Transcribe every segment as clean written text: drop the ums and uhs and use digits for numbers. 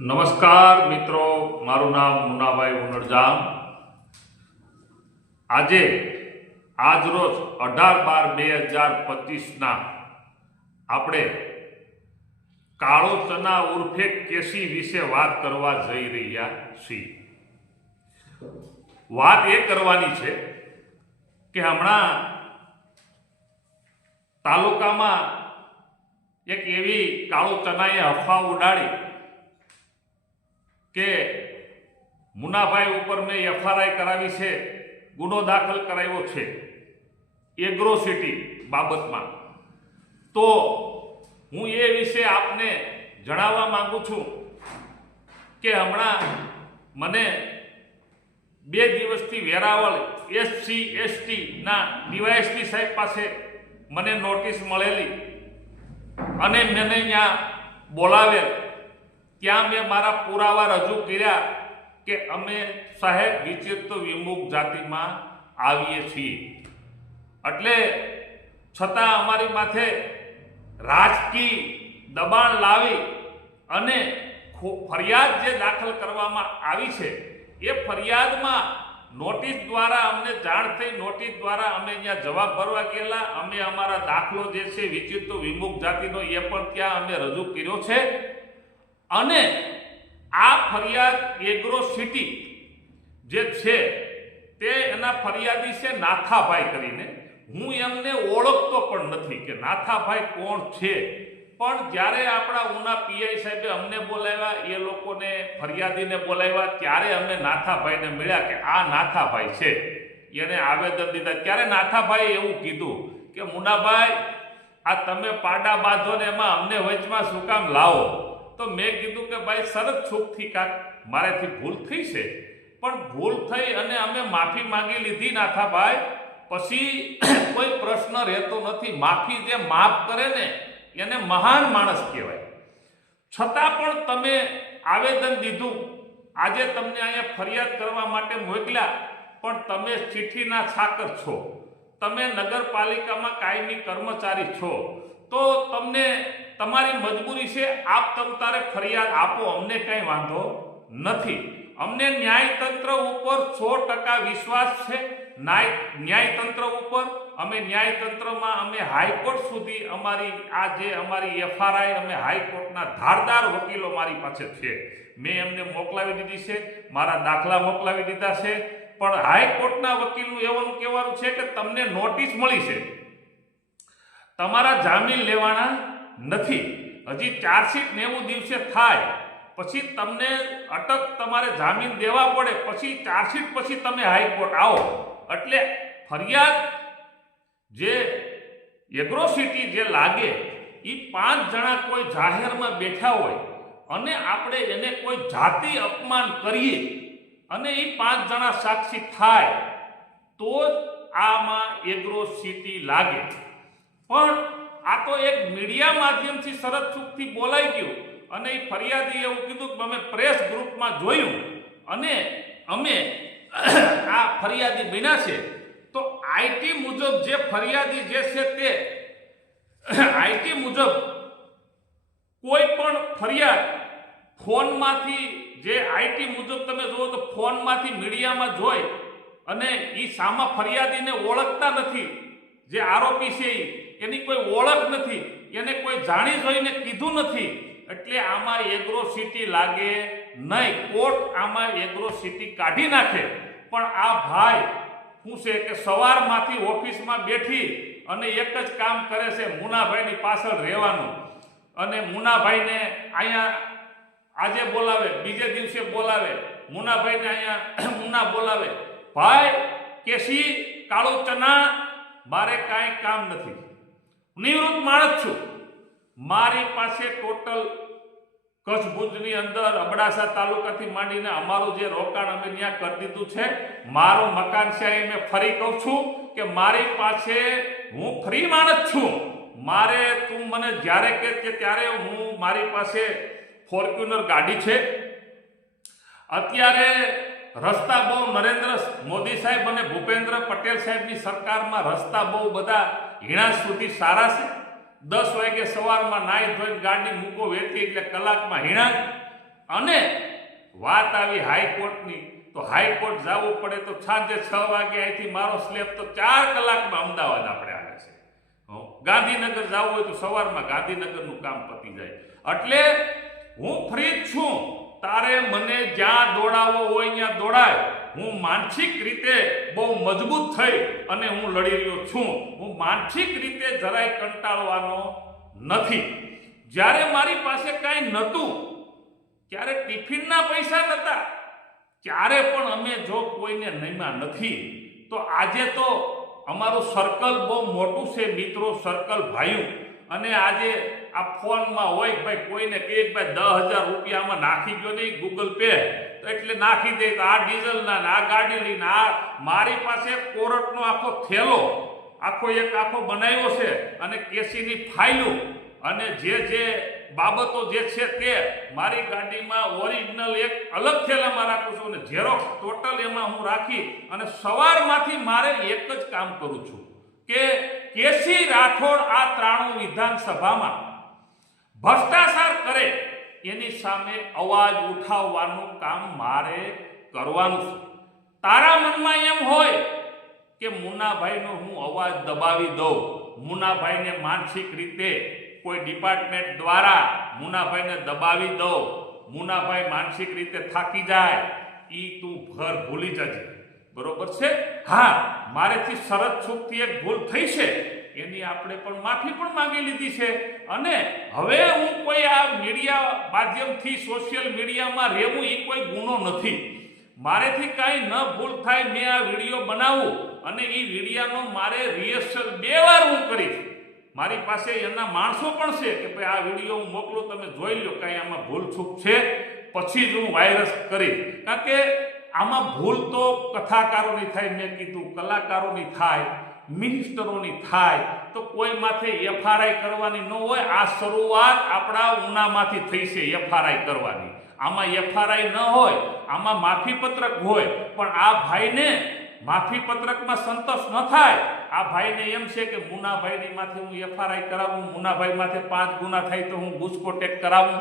નમસ્કાર મિત્રો, મારું નામ મુનાભાઈ ઉનડજામ। આજરોજ 18/12/2025 આપણે કાળો ચના ઉર્ફે કેસી વિશે વાત કરવા જઈ રહ્યા છીએ। વાત એ કરવાની છે કે હમણાં તાલુકામાં એક એવી કાળો ચનાએ અફવા ઉડાડી કે મુનાભાઈ ઉપર મેં એફઆરઆઈ કરાવી છે, ગુનો દાખલ કરાવ્યો છે એગ્રોસિટી બાબતમાં। તો હું એ વિશે આપને જણાવવા માંગુ છું કે હમણાં મને 2 દિવસથી વેરાવળ SC/ST ના ડીવાયએસપી સાહેબ પાસે મને નોટિસ મળેલી અને મને ત્યાં બોલાવેલ। ત્યાં મેં મારા પુરાવા રજૂ કર્યા કે અમે સાહેબ વિચિત્ર વિમુખ જાતિમાં આવીએ છીએ, એટલે છતાં અમારી માથે રાજકીય દબાણ લાવી અને ફરિયાદ જે દાખલ કરવામાં આવી છે એ ફરિયાદમાં નોટિસ દ્વારા અમને જાણ થઈ। નોટિસ દ્વારા અમે અહીંયા જવાબ ભરવા ગયેલા, અમે અમારા દાખલો જે છે વિચિત્ર વિમુખ જાતિનો એ પણ ત્યાં અમે રજૂ કર્યો છે। અને આ ફરિયાદ એગ્રોસિટી જે છે તે એના ફરિયાદી છે નાથાભાઈ કરીને। હું એમને ઓળખતો પણ નથી કે નાથાભાઈ કોણ છે, પણ જ્યારે આપણા ઉના પીઆઈ સાહેબે અમને બોલાવ્યા, એ લોકોને ફરિયાદીને બોલાવ્યા, ત્યારે અમે નાથાભાઈને મળ્યા કે આ નાથાભાઈ છે, એને આવેદન દીધા। ત્યારે નાથાભાઈએ એવું કીધું કે મુનાભાઈ, આ તમે પાડા બાંધો ને એમાં અમને વચમાં શું કામ લાવો? તો મેં કીધું કે ભાઈ શરત છૂકથી કાંક મારાથી ભૂલ થઈ છે, પણ ભૂલ થઈ અને અમે માફી માંગી લીધી નાથાભાઈ, પછી કોઈ પ્રશ્ન રહેતો નથી। માફી જે માફ કરે ને એને મહાન માણસ કહેવાય। છતાં પણ તમે આવેદન દીધું, આજે તમને અહીંયા ફરિયાદ કરવા માટે મોકલ્યા, પણ તમે ચિઠ્ઠીના છાકર છો, તમે નગરપાલિકામાં કાયમી કર્મચારી છો, તો તમને તમારી મજબૂરી છે, આપ તમ તારે ફરિયાદ આપો, અમને કંઈ વાંધો નથી। અમને ન્યાયતંત્ર ઉપર 100% વિશ્વાસ છે, ન્યાયતંત્ર ઉપર। અમે ન્યાયતંત્રમાં અમે હાઈકોર્ટ સુધી અમારી એફઆરઆઈ અમે હાઈકોર્ટના ધારદાર વકીલો મારી પાસે છે, મેં એમને મોકલાવી દીધી છે, મારા દાખલા મોકલાવી દીધા છે, પણ હાઈકોર્ટના વકીલનું એવું કહેવાનું છે કે તમને નોટિસ મળી છે, તમારા જામીન લેવાના નથી, હજી ચાર્જશીટ 90 દિવસે થાય પછી તમને અટક તમારે જામીન દેવા પડે, પછી ચાર્જશીટ પછી તમે હાઈકોર્ટ આવો। એટલે ફરિયાદ જે એગ્રોસિટી જે લાગે એ 5 જણા કોઈ જાહેરમાં બેઠા હોય અને આપણે એને કોઈ જાતિ અપમાન કરીએ અને એ 5 જણા સાક્ષી થાય તો જ આમાં એગ્રોસિટી લાગે। પણ આ તો એક મીડિયા માધ્યમથી શરત ચૂકથી બોલાઈ ગયું અને એ ફરિયાદી એવું કીધું કે અમે પ્રેસ ગ્રુપમાં જોયું અને અમે આ ફરિયાદી બન્યા છે। તો આઈટી મુજબ જે ફરિયાદી જે છે તે આઈટી મુજબ કોઈ પણ ફરિયાદ ફોનમાંથી જે આઈટી મુજબ તમે જુઓ તો ફોનમાંથી મીડિયામાં જોઈ અને એ સામા ફરિયાદીને ઓળખતા નથી, જે આરોપી છે એની કોઈ ઓળખ નથી, એને કોઈ જાણી જોઈને કીધું નથી, એટલે આમાં એગ્રોસિટી લાગે નહીં, કોર્ટ આમાં એગ્રોસિટી કાઢી નાખે। પણ આ ભાઈ શું છે કે સવારમાંથી ઓફિસમાં બેઠી અને એક જ કામ કરે છે, મુનાભાઈની પાછળ રહેવાનું, અને મુનાભાઈને અહીંયા આજે બોલાવે, બીજે દિવસે બોલાવે, મુનાભાઈને અહીંયા મુના બોલાવે, ભાઈ કેસી કાળો ચના મારે કાંઈ કામ નથી, નિવૃત્ત માણસ છું, મારી પાસે ટોટલ કચ્છ ભુજની અંદર અબડાસા તાલુકાથી માંડીને અમારું જે રોકાણ અમે ત્યાં કરી દીધું છે, મારું મકાન છે, મેં ફરી કહું છું કે મારી પાસે હું ફ્રી માણસ છું, મારે તું મને જ્યારે કે ત્યારે હું મારી પાસે ફોર્ચ્યુનર ગાડી છે। અત્યારે રસ્તા બહુ નરેન્દ્ર મોદી સાહેબ અને ભૂપેન્દ્ર પટેલ સાહેબની સરકારમાં રસ્તા બહુ બધા હીણા સુધી સારા છે। 10 વાગે સવારમાં નાઈ ધોઈને ગાડી મૂકો વેચી એટલે કલાકમાં હીણા, અને વાત આવી હાઈકોર્ટની, તો હાઈકોર્ટ જવું પડે તો સાંજે 6 વાગે અહીંથી મારો સ્લેબ તો 4 કલાકમાં અમદાવાદ આપણે આવે છે. ગાંધીનગર જવું હોય તો સવારમાં ગાંધીનગરનું કામ પતી જાય. એટલે હું ફ્રી જ છું, તારે મને જ્યાં દોડાવવો હોય ત્યાં દોડાય. હું માનસિક રીતે બહુ મજબૂત થઈ અને હું લડી રહ્યો છું. હું માનસિક રીતે જરાય કંટાળવાનો નથી. જ્યારે મારી પાસે કાંઈ નહોતું, ત્યારે ટિફિનના પૈસા નહોતા, ત્યારે પણ અમે જો કોઈને નમ્યા નથી. તો આજે તો અમારું સર્કલ બહુ મોટું છે, મિત્રો સર્કલ ભાઈઓ. અને આજે આ ફોનમાં હોય ભાઈ કોઈને કહે ભાઈ 10,000 રૂપિયામાં નાખી ગયો નહીં ગૂગલ પે, તો એટલે નાખી દે. તો આ ડીઝલના આ ગાડી લઈને આ મારી પાસે કોર્ટનો આખો થેલો આખો બનાવ્યો છે, અને કેસીની ફાઇલો અને જે બાબતો જે છે તે મારી ગાડીમાં ઓરિજિનલ એક અલગ થેલામાં રાખું છું, અને ઝેરોક્સ ટોટલ એમાં હું રાખી અને સવારમાંથી મારે એક જ કામ કરું છું કે કેસી રાઠોડ આ 93 વિધાનસભામાં ભ્રષ્ટાચાર કરે એની સામે અવાજ ઉઠાવવાનું કામ મારે કરવાનું છે. તારા મનમાં એમ હોય કે મુન્નાભાઈનો હું અવાજ દબાવી દઉં, મુન્નાભાઈને માનસિક રીતે કોઈ ડિપાર્ટમેન્ટ દ્વારા મુન્નાભાઈને દબાવી દઉં, મુન્નાભાઈ માનસિક રીતે થાકી જાય, ઈ તું ઘર ભૂલી જજે. બરોબર છે? હા, મારેથી શરત ચૂકથી એક ભૂલ થઈ છે, એની આપણે પણ માફી પણ માંગી લીધી છે. અને હવે હું કોઈ આ મીડિયા માધ્યમથી સોશિયલ મીડિયામાં રહેવું એ કોઈ ગુનો નથી. મારેથી કાંઈ ન ભૂલ થાય, મેં આ વિડીયો બનાવું અને એ વિડીયાનો મારે રિહર્સલ 2 વાર હું કરીશ. મારી પાસે એના માણસો પણ છે કે ભાઈ આ વિડીયો હું મોકલું, તમે જોઈ લો કાંઈ આમાં ભૂલ ચૂક છે, પછી જ હું વાયરસ કરીશ. કારણ કે આમાં ભૂલ તો કથાકારોની થાય, મેં કીધું કલાકારોની થાય, મિનિસ્ટરોની થાય, તો કોઈ માથે એફઆરઆઈ કરવાની ન હોય. આ શરૂઆત આપણા ઉનામાંથી થઈ છે એફઆરઆઈ કરવાની. આમાં એફઆરઆઈ ન હોય, આમાં માફીપત્રક હોય, પણ આ ભાઈને માફીપત્રકમાં સંતોષ ન થાય. આ ભાઈને એમ છે કે મુન્નાભાઈની માથે હું એફઆરઆઈ કરાવું, મુન્નાભાઈ માથે 5 ગુના થાય તો હું ગુસ્કોટેક કરાવું.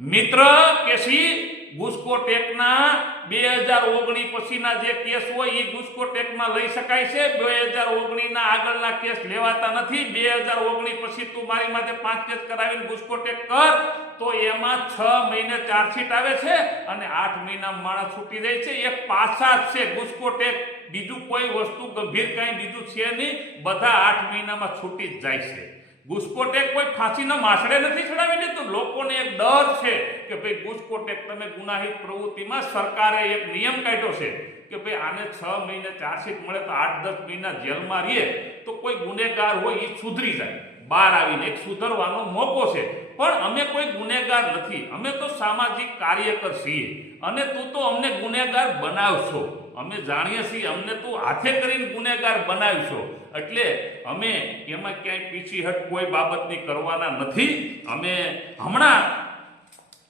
મિત્ર કેસી ગુસ્કોટેકના 2019 પછીના જે કેસ હોય એ ગુસ્કોટેકમાં લઈ શકાય છે. 2019ના આગળના કેસ લેવાતા નથી. 2019 પછી તું મારી માથે 5 કેસ કરાવીને ગુસ્કોટેક કર તો એમાં 6 મહિને ચાર્જશીટ આવે છે અને 8 મહિનામાં માણસ છૂટી જાય છે. એક પાછા જ છે ગુસ્કોટેક, બીજું કોઈ વસ્તુ ગંભીર કાંઈ બીજું છે નહીં. બધા 8 મહિનામાં છૂટી જ જાય છે. ગુસ્કોટેક કોઈ ફાંસીના માસડે નથી ચડાવી દેતું. લોકોને એક ડર છે કે ભાઈ ગુસ્કોટેક તમે ગુનાહિત પ્રવૃત્તિમાં સરકારે એક નિયમ કાઢ્યો છે કે ભાઈ આને 6 મહિને ચાર્જશીટ મળે તો 8-10 મહિના જેલમાં રહે તો કોઈ ગુનેગાર હોય એ સુધરી જાય, બહાર આવીને એક સુધરવાનો મોકો છે. પણ અમે કોઈ ગુનેગાર નથી, અમે તો સામાજિક કાર્યકર છીએ અને તું તો અમને ગુનેગાર બનાવશો. અમે જાણીએ છીએ, અમને તું હાથે કરીને ગુનેગાર બનાવશો. એટલે અમે એમાં ક્યાંય પીછીહટ કોઈ બાબતની કરવાના નથી. અમે હમણાં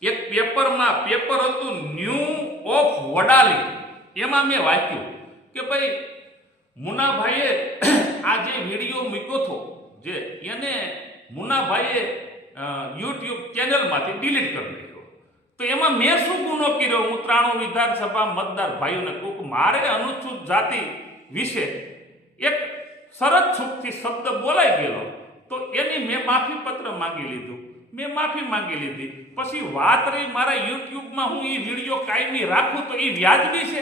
એક પેપર હતું ન્યૂ ઓફ વડાલી, એમાં મેં વાંચ્યું કે ભાઈ મુન્નાભાઈએ આ જે વિડીયો મૂક્યો હતો જે એને મુન્નાભાઈએ યુટ્યુબ ચેનલમાંથી ડિલીટ કરી નાખ્યો. તો એમાં મેં શું ગુનો કર્યો? હું 93 વિધાનસભા મતદાર ભાઈઓને કહું કે મારે અનુસૂચિત જાતિ વિશે એક શરત છૂટથી શબ્દ બોલાઈ ગયેલો, તો એની મેં માફી પત્ર માંગી લીધું. મેં માફી માંગી લીધી. પછી વાત રહી મારા યુટ્યુબમાં હું એ વિડીયો કાયમી રાખું તો એ વ્યાજબી છે?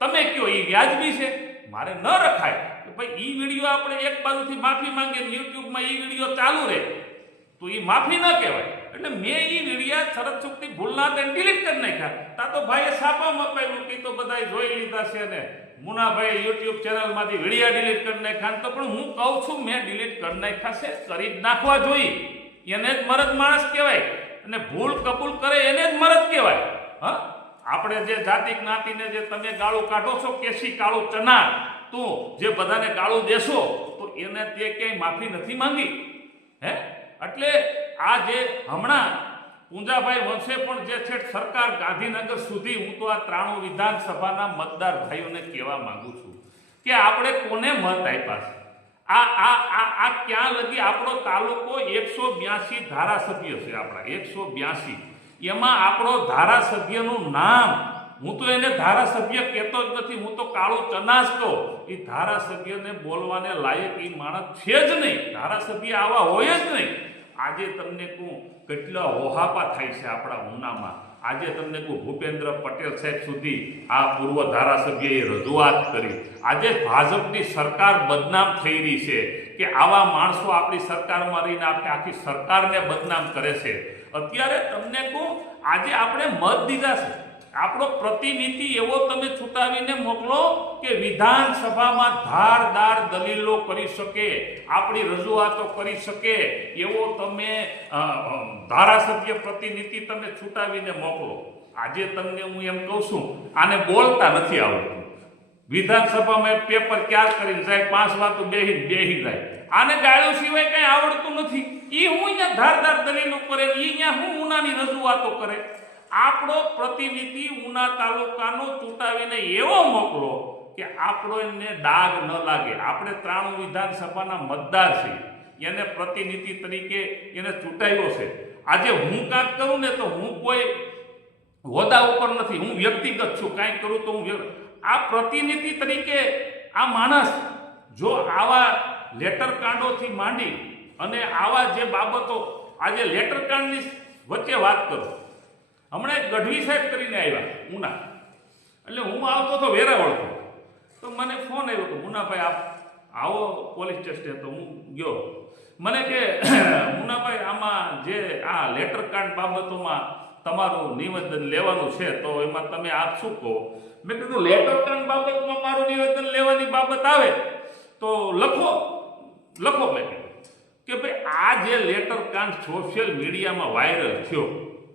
તમે કહો એ વ્યાજબી છે? મારે ન રખાય કે ભાઈ એ વિડીયો આપણે એક બાજુથી માફી માંગીએ યુટ્યુબમાં એ વિડીયો ચાલુ રહે તો એ માફી ન કહેવાય. એટલે મેં એ વિડીયા શરત ચૂકથી ભૂલના તેને ડિલીટ કરી નાખ્યા. તા તો ભાઈએ છાપા મપાવ્યું કે તો બધાએ જોઈ લીધા છે ને મુન્નાભાઈ યુટ્યુબ ચેનલમાંથી વિડીયા ડિલીટ કરી નાખ્યા. તો પણ હું કહું છું મેં ડિલીટ કરી નાખ્યા છે, કરી જ નાખવા જોઈએ. એને જ મરદ માણસ કહેવાય અને ભૂલ કબૂલ કરે એને જ મરદ કહેવાય. હા, આપણે જે જાતિ જ્ઞાતિને જે તમે ગાળું કાઢો છો, કેસી કાળું ચના, તું જે બધાને ગાળું દેશો તો એને તે ક્યાંય માફી નથી માંગી. હે, એટલે આ જે હમણાં પૂંજાભાઈ વંશે પણ જે છે સરકાર ગાંધીનગર સુધી, હું તો આ 93 વિધાનસભાના મતદાર ભાઈઓને કહેવા માંગુ છું કે આપણે કોને મત આપ્યા છે. આ ક્યાં લગી આપણો તાલુકો 182 ધારાસભ્ય છે. આપણા 182 એમાં આપણો ધારાસભ્યનું નામ, હું તો એને ધારાસભ્ય કહેતો જ નથી, હું તો કાળું ચનાસ કહું. એ ધારાસભ્યને બોલવાને લાયક એ માણસ છે જ નહીં, ધારાસભ્ય આવા હોય જ નહીં. આજે તમને કહું કેટલા હોહાપા થાય છે આપણા ઉનામાં. આજે તમને કહું ભૂપેન્દ્ર પટેલ સાહેબ સુધી આ પૂર્વ ધારાસભ્યએ રજૂઆત કરી. આજે ભાજપની સરકાર બદનામ થઈ રહી છે કે આવા માણસો આપણી સરકારમાં રહીને આખી સરકારને બદનામ કરે છે. અત્યારે તમને કહું આજે આપણે મત દીધા છે, આપણો પ્રતિનિધિ એવો તમે છૂટાવીને મોકલો કે વિધાનસભામાં ધારદાર દલીલો કરી શકે, આપણી રજૂઆતો કરી શકે એવો તમે ધારાસભ્ય પ્રતિનિધિ તમે છૂટાવીને મોકલો. આજે તમને હું એમ કહું છું, આને બોલતા નથી આવડતું. વિધાનસભામાં પેપર ક્યાં કરીને જાય, 5 વાતો બેહી જાય. આને ગાળ્યો સિવાય કઈ આવડતું નથી. એ હું અહીંયા ધારદાર દલીલો કરે, એ અહીંયા હું ઉનાની રજૂઆતો કરે. આપણો પ્રતિનિધિ ઉના તાલુકાનો ચૂંટાવીને એવો મોકલો કે આપણો એને ડાઘ ન લાગે. આપણે 93 વિધાનસભાના મતદાર છીએ, એને પ્રતિનિધિ તરીકે એને ચૂંટાયો છે. આજે હું કાંઈક કરું ને તો હું કોઈ હોદ્દા ઉપર નથી, હું વ્યક્તિગત છું. કાંઈક કરું તો હું આ પ્રતિનિધિ તરીકે આ માણસ જો આવા લેટર કાંડોથી માંડી અને આવા જે બાબતો, આજે લેટર કાંડની વચ્ચે વાત કરું, હમણાં એક ગઢવી સાહેબ કરીને આવ્યા ઉના, એટલે હું આવતો હતો વેરાવળતો, તો મને ફોન આવ્યો કે મુનાભાઈ આપ આવો પોલીસ સ્ટેશન. તો હું ગયો. મને કે મુનાભાઈ આમાં જે આ લેટર કાંડ બાબતોમાં તમારું નિવેદન લેવાનું છે, તો એમાં તમે આપ શું કહો? મેં કીધું લેટર કાંડ બાબતમાં મારું નિવેદન લેવાની બાબત આવે તો લખો. મેં કીધું કે ભાઈ આ જે લેટર કાંડ સોશિયલ મીડિયામાં વાયરલ થયો,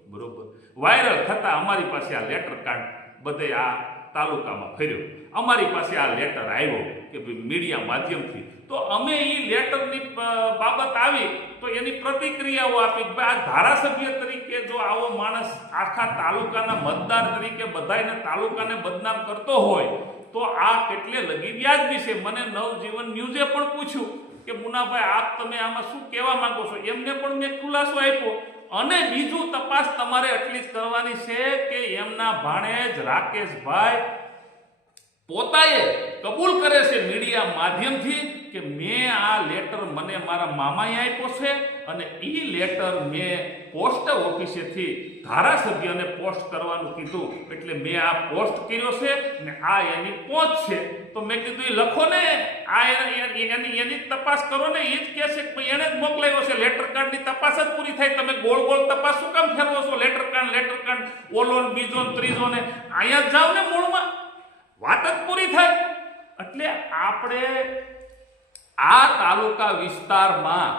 બરોબર, વાયરલ થતાં અમારી પાસે આ લેટર કાંડ બધે આ તાલુકામાં ફર્યો, અમારી પાસે આ લેટર આવ્યો કે ભાઈ મીડિયા માધ્યમથી. તો અમે એ લેટરની બાબત આવી તો એની પ્રતિક્રિયાઓ આપી. આ ધારાસભ્ય તરીકે જો આવો માણસ આખા તાલુકાના મતદાર તરીકે બધાને તાલુકાને બદનામ કરતો હોય તો આ કેટલે લગી વ્યાજબી છે. મને નવજીવન ન્યૂઝે પણ પૂછ્યું કે મુનાભાઈ આપ તમે આમાં શું કહેવા માંગો છો? એમને પણ મેં ખુલાસો આપ્યો. અને બીજું તપાસ તમારે એટલી જ કરવાની છે કે એમના ભાણેજ રાકેશભાઈ પોતાએ કબૂલ કરે છે મીડિયા માધ્યમથી કે મેં આ લેટર મને મારા મામાએ આપ્યો છે અને એ લેટર મેં પોસ્ટ ઓફિસેથી ધારાસભ્યને પોસ્ટ કરવાનું કીધું, એટલે મેં આ પોસ્ટ કર્યો છે ને આ એની પહોંચ છે. તો મેં કીધું એ લખો ને, આ એની તપાસ કરો ને. એ જ કહે છે કે એણે જ મોકલાવ્યો છે. લેટર કાર્ડની તપાસ જ પૂરી થાય. તમે ગોળ ગોળ તપાસ શું કામ ફેરવો છો? લેટર કાર્ડ ઓલો ને બીજો ને ત્રીજો ને અહીંયા જ જાઓ ને, મૂળમાં વાત જ પૂરી થાય. એટલે આપણે આ તાલુકા વિસ્તારમાં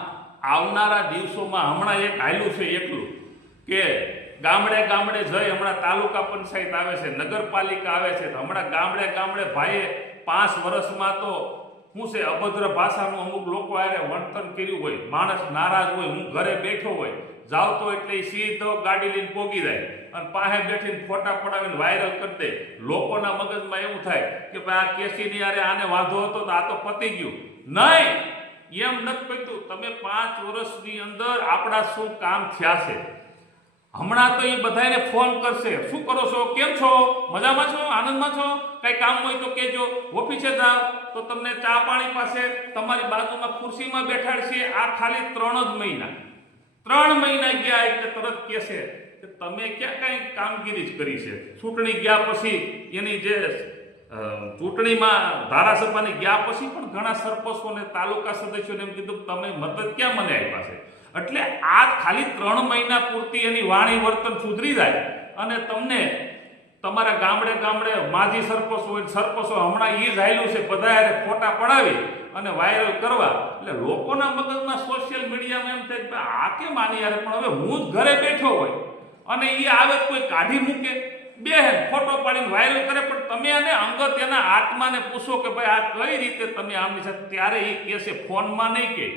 આવનારા દિવસોમાં હમણાં એક હાલ્યું છે એટલું કે ગામડે ગામડે જઈ, હમણાં તાલુકા પંચાયત આવે છે, નગરપાલિકા આવે છે, તો હમણાં ગામડે ભાઈએ 5 વર્ષમાં તો શું છે અભદ્ર ભાષાનું અમુક લોકો આરે વર્તન કર્યું હોય, માણસ નારાજ હોય, હું ઘરે બેઠો હોય, જાવ તો એટલે સીધો ગાડી લઈને પોગી જાય અને પાસે બેઠીને ફોટા પડાવીને વાયરલ કરી દે. લોકોના મગજમાં એવું થાય કે ભાઈ આ કેસીની યારે આને વાંધો હતો તો આ તો પતી ગયું. નહીં, એમ નથી પત્યું. તમે 5 વર્ષની અંદર આપણા શું કામ થયા છે. હમણાં તો એ બધાને ફોન કરશે, શું કરો છો, કેમ છો, મજામાં છો, આનંદમાં છો, કઈ કામ હોય તો કહેજો, ઓફિસે જાઓ તો તમને ચા પાણી પાસે તમારી બાજુમાં ખુરશીમાં બેઠાડશે. આ ખાલી 3 મહિના ગયા એટલે તરત કહેશે કે તમે ક્યાં કઈ કામગીરી જ કરી છે. ચૂંટણી ગયા પછી એની જે ચૂંટણીમાં ધારાસભાની ગયા પછી પણ ઘણા સરપંચોને તાલુકા સદસ્યોને એમ કીધું તમે મદદ ક્યાં મને આપ્યા છે. એટલે આ ખાલી 3 મહિના પૂરતી એની વાણી વર્તન સુધરી જાય અને તમને તમારા ગામડે માજી સરપંચ હોય, સરપંચો હમણાં એ જ હાલ્યું છે, બધા ફોટા પડાવી અને વાયરલ કરવા. એટલે લોકોના મગજમાં સોશિયલ મીડિયામાં એમ થાય કે આ કેમ આની યાર, પણ હવે હું જ ઘરે બેઠો હોય અને એ આવે કોઈ કાઢી મૂકે, બે ફોટો પાડીને વાયરલ કરે, પણ તમે એને અંગત એના આત્માને પૂછો કે ભાઈ આ કઈ રીતે તમે આમની સાથે, ત્યારે એ કહેશે, ફોનમાં નહીં કે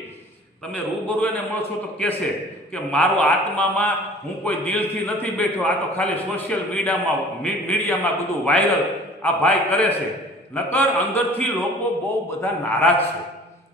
તમે રૂબરૂ એને મળશો તો કહેશે કે મારો આત્મામાં હું કોઈ દિલથી નથી બેઠો, આ તો ખાલી સોશિયલ મીડિયામાં બધું વાયરલ આ ભાઈ કરે છે. નકર અંદરથી લોકો બહુ બધા નારાજ છે.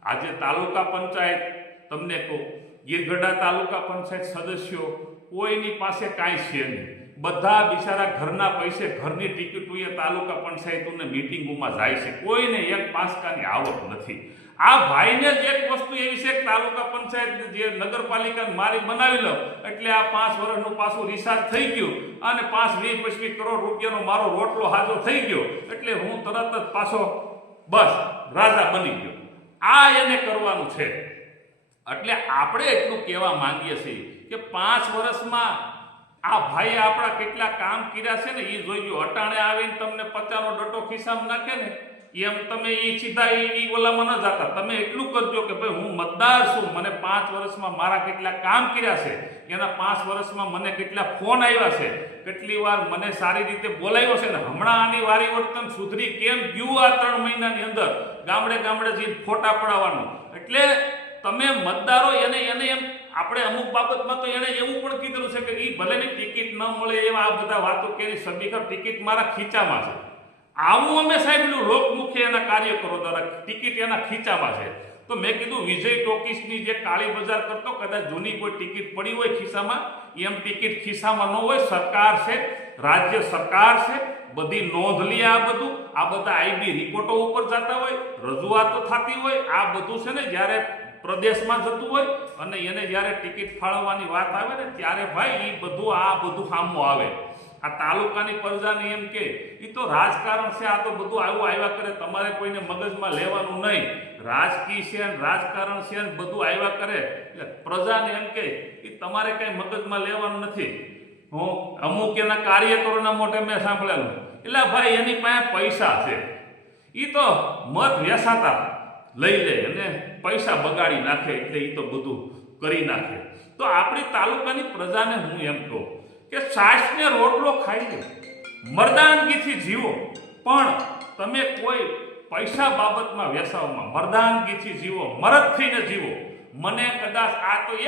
આજે તાલુકા પંચાયત તમને કહું, ગીરગઢડા તાલુકા પંચાયત સદસ્યો કોઈની પાસે કાંઈ છે નહીં. બધા બિચારા ઘરના પૈસે ઘરની ટિકિટોએ તાલુકા પંચાયતોને મિટિંગોમાં જાય છે. કોઈને એક પાંચકાની આવક નથી. આ ભાઈને જ એક વસ્તુ એવી છે કે તાલુકા પંચાયત જે નગરપાલિકા મારી બનાવી લો એટલે આ 5 વર્ષનું પાછું રિચાર્જ થઈ ગયું અને 5-20-25 કરોડ રૂપિયાનો મારો રોટલો હાજો થઈ ગયો એટલે હું તરત જ પાછો બસ રાજા બની ગયો. આ એને કરવાનું છે. એટલે આપણે એટલું કહેવા માંગીએ છીએ કે 5 વર્ષમાં આ ભાઈએ આપણા કેટલા કામ કર્યા છે ને એ જોઈજો. અટાણે આવીને તમને 50નો ડટો ખિસ્સામાં નાખે ને એમ તમે એ સીધા એ ઓલામાં ન જતા. તમે એટલું કરજો કે ભાઈ હું મતદાર છું, મને 5 વર્ષમાં મારા કેટલા કામ કર્યા છે, એના 5 વર્ષમાં મને કેટલા ફોન આવ્યા છે, કેટલી વાર મને સારી રીતે બોલાવ્યો છે ને હમણાં આની વારી વર્તન સુધરી કેમ ગયું આ 3 મહિનાની અંદર ગામડે ગામડે જઈને ફોટા પડાવવાનું. એટલે તમે મતદારો એને એમ આપણે અમુક બાબતમાં તો એને એવું પણ કીધેલું છે કે એ ભલેની ટિકિટ ન મળે એવા આ બધા વાતો કરી સમીકર ટિકિટ મારા ખીચામાં છે. આવું અમે સાહેબનું લોકમુખે એના કાર્યકરો દ્વારા ટિકિટ એના ખીચામાં છે. તો મેં કીધું વિજય ટોકીસની જે કાળી બજાર કરતો કદાચ જૂની કોઈ ટિકિટ પડી હોય ખિસ્સામાં એમ ટિકિટ ખિસ્સામાં ન હોય. સરકાર છે, રાજ્ય સરકાર છે, બધી નોંધ લે. આ બધા આઈબી રિપોર્ટો ઉપર જતા હોય, રજૂઆતો થતી હોય. આ બધું છે ને જ્યારે પ્રદેશમાં જતું હોય અને એને જ્યારે ટિકિટ ફાળવવાની વાત આવે ને ત્યારે ભાઈ એ બધું સામું આવે. આ તાલુકાની પ્રજાને એમ કે એ તો રાજકારણ છે, આ તો બધું આવું આવ્યા કરે, તમારે કોઈને મગજમાં લેવાનું નહીં. રાજકીય છે ને રાજકારણ છે ને બધું આવ્યા કરે એટલે પ્રજાને એમ કે તમારે કઈ મગજમાં લેવાનું નથી. હું અમુક એના કાર્યકરોના મોઢે મેં સાંભળેલું એટલે ભાઈ એની પાસે પૈસા છે, એ તો મત વેસાતા લઈ લે અને પૈસા બગાડી નાખે એટલે એ તો બધું કરી નાખે. તો આપણી તાલુકાની પ્રજાને હું એમ કહું કે છાશને રોટલો ખાઈ લે, મર્દાનગીથી જીવો, પણ તમે કોઈ પૈસા બાબતમાં વેસાવમાં મર્દાનગીથી જીવો, મરદ થઈને જીવો. મને કદાચ આ તો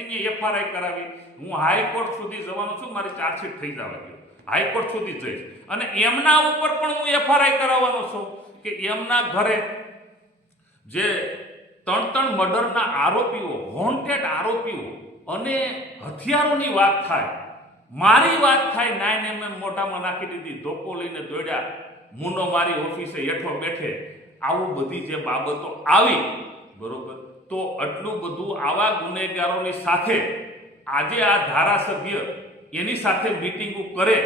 એની એફઆરઆઈ કરાવી, હું હાઈકોર્ટ સુધી જવાનો છું, મારી ચાર્જશીટ થઈ જવા દો, હાઈકોર્ટ સુધી જઈશ અને એમના ઉપર પણ હું એફઆરઆઈ કરાવવાનો છું કે એમના ઘરે જે 3 મર્ડરના આરોપીઓ, વોન્ટેડ આરોપીઓ અને હથિયારોની વાત થાય, મારી વાત થાય, 9mm મોઢામાં નાખી દીધી, ધોકો લઈને દોડ્યા, મુનો મારી ઓફિસે હેઠો બેઠે, આવું બધી જે બાબતો આવી, બરોબર. તો આટલું બધું આવા ગુનેગારોની સાથે આજે આ ધારાસભ્ય એની સાથે મિટિંગો કરે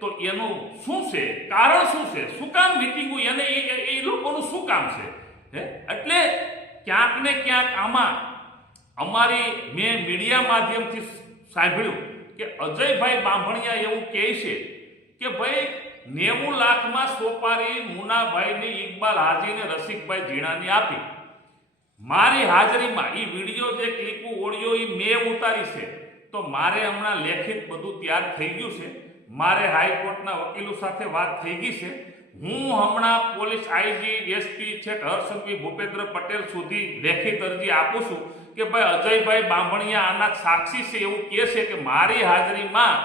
તો એનું શું છે, કારણ શું છે, શું કામ મિટિંગો, એને એ લોકોનું શું કામ છે? એટલે ક્યાંક ને ક્યાંક આમાં મેં મીડિયા માધ્યમથી સાંભળ્યું કે અજયભાઈ બાંભણિયા એવું કહે છે કે ભાઈ 90 લાખમાં સોપારી મુનાભાઈની ઇકબાલ હાજીને રસિકભાઈ જીણાની આપી. મારી હાજરીમાં એ વિડીયો જે ક્લિપો ઓડિયો એ મેં ઉતારી છે. તો મારે હમણાં લેખિત બધું તૈયાર થઈ ગયું છે, મારે હાઈકોર્ટના વકીલો સાથે વાત થઈ ગઈ છે. હું હમણાં પોલીસ આઈજી એસપી છેક હર્ષસંઘવી ભૂપેન્દ્ર પટેલ સુધી લેખિત અરજી આપું છું કે ભાઈ અજયભાઈ બાંભણિયા આના સાક્ષી છે, એવું કહે છે કે મારી હાજરીમાં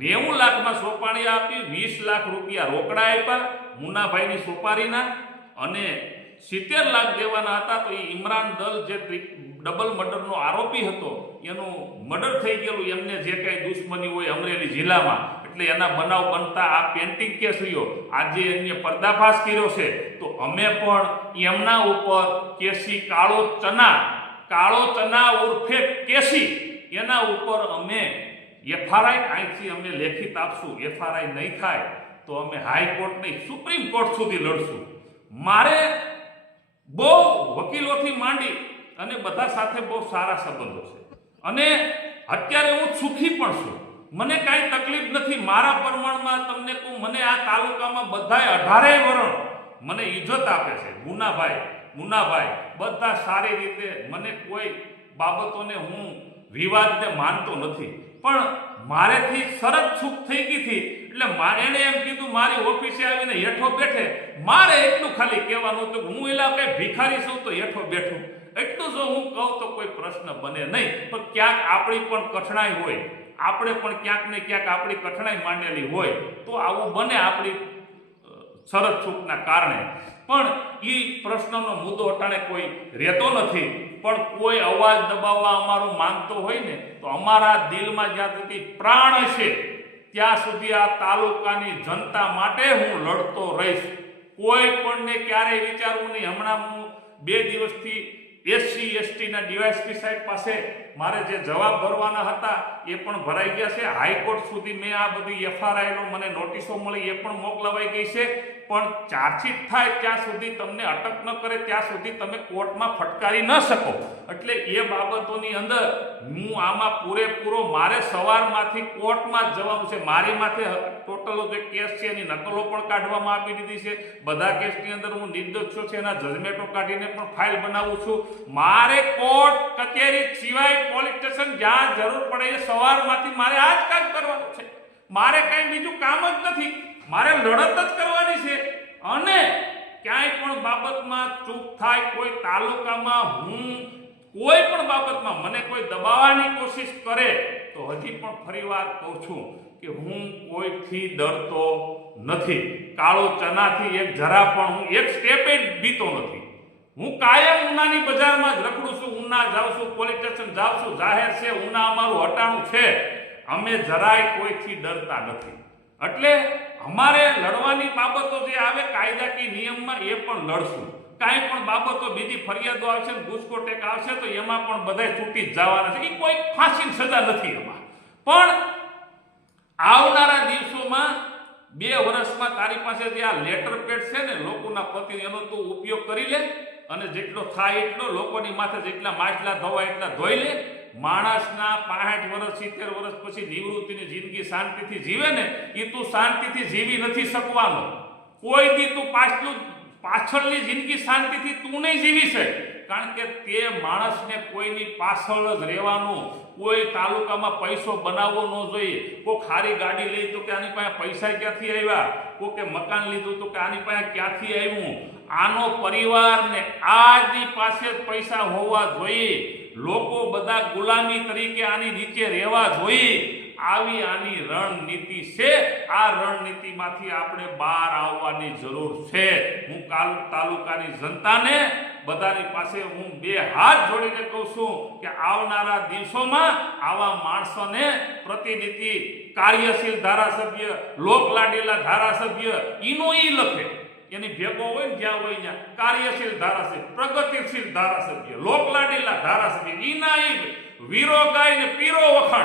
90 લાખમાં સોપારી આપી, 20 લાખ રૂપિયા રોકડા આપ્યા મુનાભાઈની સોપારીના અને 70 લાખ દેવાના હતા. તો એ ઇમરાન દલ જે ડબલ મર્ડરનો આરોપી હતો એનું મર્ડર થઈ ગયેલું, એમને જે કંઈ દુશ્મની હોય અમરેલી જિલ્લામાં, એટલે એના બનાવ બનતા આ પેન્ટિંગ કેસ રહ્યો, આજે એને પર્દાફાશ કર્યો છે. તો અમે પણ એમના ઉપર કેસી કાળો ચના ઉર્ફે કેસી એના ઉપર અમે એફઆરઆઈ અહીંથી અમે લેખિત આપશું. એફઆરઆઈ નહીં થાય તો અમે હાઈકોર્ટ નહીં સુપ્રીમ કોર્ટ સુધી લડશું. મારે બહુ વકીલોથી માંડી અને બધા સાથે બહુ સારા સંબંધો છે અને અત્યારે હું સુખી પણ છું, મને કાંઈ તકલીફ નથી. મારા પ્રમાણમાં તમને કહું, મને આ તાલુકામાં બધાય 18 વરણ મને ઇજ્જત આપે છે. મુનાભાઈ બધા સારી રીતે, મને કોઈ બાબતોને હું વિવાદને માનતો નથી, પણ મારેથી શરત છૂટ થઈ ગઈ હતી એટલે એણે એમ કીધું મારી ઓફિસે આવીને હેઠો બેઠે. મારે એટલું ખાલી કહેવાનું હતું કે હું એલા કઈ ભિખારી છું તો હેઠો બેઠું, એટલું જો હું કહું તો કોઈ પ્રશ્ન બને નહીં. પણ ક્યાંક આપણી પણ કઠણાઈ હોય, આપણે પણ ક્યાંક ને ક્યાંક આપણી કઠણાઈ માંડેલી હોય તો આવું બને આપણી શરત છૂટના કારણે. પણ એ પ્રશ્નનો મુદ્દો અટાણે કોઈ રહેતો નથી. પણ કોઈ અવાજ દબાવવા અમારો માંગતો હોય ને તો અમારા દિલમાં જ્યાં સુધી પ્રાણ હશે ત્યાં સુધી આ તાલુકાની જનતા માટે હું લડતો રહીશ. કોઈ પણને ક્યારેય વિચારવું નહીં. હમણાં હું 2 દિવસથી એસસી એસટીના ડીવાયએસપી સાહેબ પાસે મારે જે જવાબ ભરવાના હતા એ પણ ભરાઈ ગયા છે. હાઈકોર્ટ સુધી મેં આ બધી એફઆરઆઈનો મને નોટિસો મળી એ પણ મોકલાવાઈ ગઈ છે. પણ ચાર્જશીટ થાય ત્યાં સુધી તમને અટક ન કરે ત્યાં સુધી તમે કોર્ટમાં ફટકારી ન શકો. એટલે એ બાબતોની અંદર હું આમાં પૂરેપૂરો મારે સવારમાંથી કોર્ટમાં જ જવાનું છે. મારી માથે ટોટલ જે કેસ છે એની નકલો પણ કાઢવામાં આપી દીધી છે. બધા કેસની અંદર હું નિર્દોષ છું છે એના જજમેન્ટો કાઢીને પણ ફાઇલ બનાવું છું. મારે કોર્ટ કચેરી સિવાય પોલીસ સ્ટેશન જ્યાં જરૂર પડે એ સવારમાંથી મારે આ જ કામ કરવાનું છે. મારે કંઈ બીજું કામ જ નથી. મારે લડત જ કરવાની છે. અને ક્યાંય પણ બાબતમાં ચૂક થાય કોઈ તાલુકામાં હું કોઈ પણ બાબતમાં મને કોઈ દબાવવાની કોશિશ કરે તો હજી પણ ફરીવાર કહું છું કે હું કોઈથી ડરતો નથી. કાળો ચનાથી એક જરા પણ હું એક સ્ટેપે બીતો નથી. હું કાયમ ઉનાની બજારમાં જ રખડું છું. ઉના જાઉં છું, પોલીસ સ્ટેશન જાઉં છું. જાહેર છે ઉના અમારું હટાણું છે. અમે જરાય કોઈથી ડરતા નથી. એટલે અમારે લડવાની બાબતો જે આવે કાયદાકીય નિયમમાં એ પણ લડશું. કાંઈ પણ બાબતો બીજી ફરિયાદો આવશે ને ઘૂસખોટેક આવશે તો એમાં પણ બધાય છૂટી જ જવાના છે. એ કોઈ ફાંસીની સજા નથી એમાં. પણ આવનારા દિવસોમાં 2 વર્ષમાં તારી પાસે જે આ લેટર પેડ છે ને લોકોના પતિ એનો તો ઉપયોગ કરી લે અને જેટલો થાય એટલો લોકોની માથે જેટલા માછલા ધોવાય એટલા ધોઈ લે. માણસના 65 વર્ષ 70 વર્ષ પછી નિવૃત્તિની જિંદગી શાંતિથી જીવે ને એ તું શાંતિથી જીવી નથી શકવાનો. કોઈ દી તું પાછળની જિંદગી શાંતિથી તું નહીં જીવી છે. કારણ કે તે માણસને કોઈની પાછળ જ રહેવાનું. કોઈ તાલુકામાં પૈસો બનાવવો ન જોઈએ. કોઈ ખારી ગાડી લઈ તો કે આની પાસે પૈસા ક્યાંથી આવ્યા, કોઈ કે મકાન લીધું તો કે આની પાસે ક્યાંથી આવ્યું. આનો પરિવાર ને આની પાસે જ પૈસા હોવા જોઈએ. લોકો બધા ગુલામી તરીકે આની નીચે રહેવા જોઈએ. આવી આની રણનીતિ છે. આ રણનીતિમાંથી આપણે બહાર આવવાની જરૂર છે. હું તાલુકાની જનતાને બધાની પાસે હું 2 હાથ જોડીને કહું છું કે આવનારા દિવસોમાં આવા માણસોને પ્રતિનિધિ, કાર્યશીલ ધારાસભ્ય, લોકલાડીલા ધારાસભ્ય ઈનો ઈ લખે. એની ભેગો હોય ને જ્યાં હોય ત્યાં કાર્યશીલ ધારાસભ્ય, પ્રગતિશીલ ધારાસભ્ય, લોકલાડીલા ધારાસભ્ય ઈના ઈ વીરો ગાય ને પીરો વખાણ.